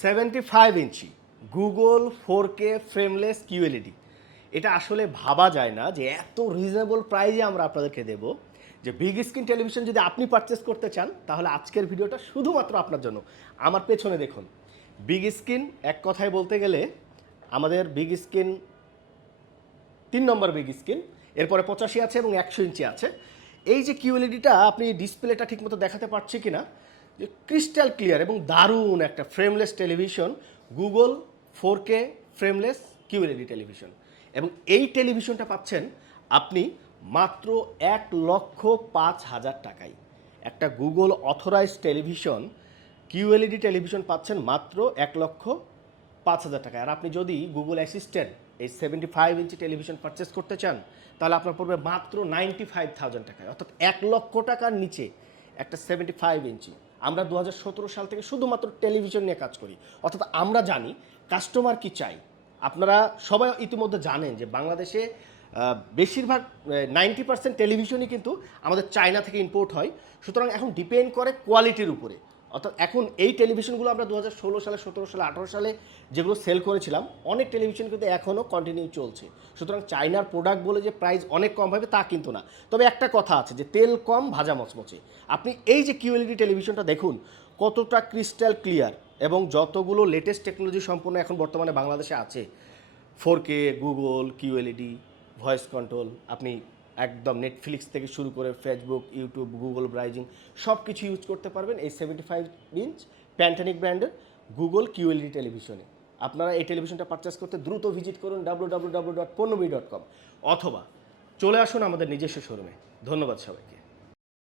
75 ইঞ্চি Google 4K frameless QLED. এটা আসলে ভাবা যায় না যে এত রিজনেবল প্রাইজে আমরা আপনাদেরকে দেব। যে বিগ স্ক্রিন টেলিভিশন যদি আপনি পারচেস করতে চান তাহলে আজকের ভিডিওটা শুধুমাত্র আপনার জন্য। আমার পেছনে দেখুন, বিগ স্ক্রিন এক কথায় বলতে গেলে আমাদের বিগ স্ক্রিন 3 নম্বর বিগ স্ক্রিন, এরপরে 85 আছে এবং 100 ইঞ্চি আছে। এই যে কিউএলইডিটা আপনি ডিসপ্লেটা ঠিকমতো দেখাতে পারছি কিনা, যে ক্রিস্টাল ক্লিয়ার এবং দারুণ একটা frameless television, Google 4K frameless QLED television. এবং এই টেলিভিশনটা পাচ্ছেন আপনি মাত্র 1,05,000 টাকায়। একটা Google authorised television QLED television পাচ্ছেন মাত্র 1,05,000 টাকায়। আর আপনি যদি গুগল অ্যাসিস্ট্যান্ট এই 75 ইঞ্চি টেলিভিশন পারচেস করতে চান তাহলে আপনার পড়বে মাত্র 95,000 টাকায়, অর্থাৎ 1,00,000 টাকার নিচে একটা 75 ইঞ্চি। আমরা 2017 সাল থেকে শুধুমাত্র টেলিভিশন নিয়ে কাজ করি, অর্থাৎ আমরা জানি কাস্টমার কি চাই। আপনারা সবাই ইতিমধ্যে জানেন যে বাংলাদেশে বেশিরভাগ 90% টেলিভিশনই কিন্তু আমাদের চায়না থেকে ইম্পোর্ট হয়। সুতরাং এখন ডিপেন্ড করে কোয়ালিটির উপরে। অর্থাৎ এখন এই টেলিভিশনগুলো আমরা 2016 সালে, 17 সালে, 18 সালে যেগুলো সেল করেছিলাম, অনেক টেলিভিশন কিন্তু এখনও কন্টিনিউ চলছে। সুতরাং চায়নার প্রোডাক্ট বলে যে প্রাইস অনেক কম হবে তা কিন্তু না। তবে একটা কথা আছে যে তেল কম ভাজা মচমচে। আপনি এই যে কিউএলইডি টেলিভিশনটা দেখুন কতটা ক্রিস্টাল ক্লিয়ার, এবং যতগুলো লেটেস্ট টেকনোলজি সম্পন্ন এখন বর্তমানে বাংলাদেশে আছে, 4K, Google QLED, voice control, আপনি একদম নেটফ্লিক্স থেকে শুরু করে ফেসবুক, ইউটিউব, গুগল ব্রাউজিং সব কিছু ইউজ করতে পারবেন এই 75 ইঞ্চ প্যান্টানিক ব্র্যান্ডের গুগল কিউএলইডি টেলিভিশনে। আপনারা এই টেলিভিশনটা পারচেস করতে দ্রুত ভিজিট করুন www.ponnobee.com অথবা চলে আসুন আমাদের নিজস্ব শোরুমে। ধন্যবাদ সবাইকে।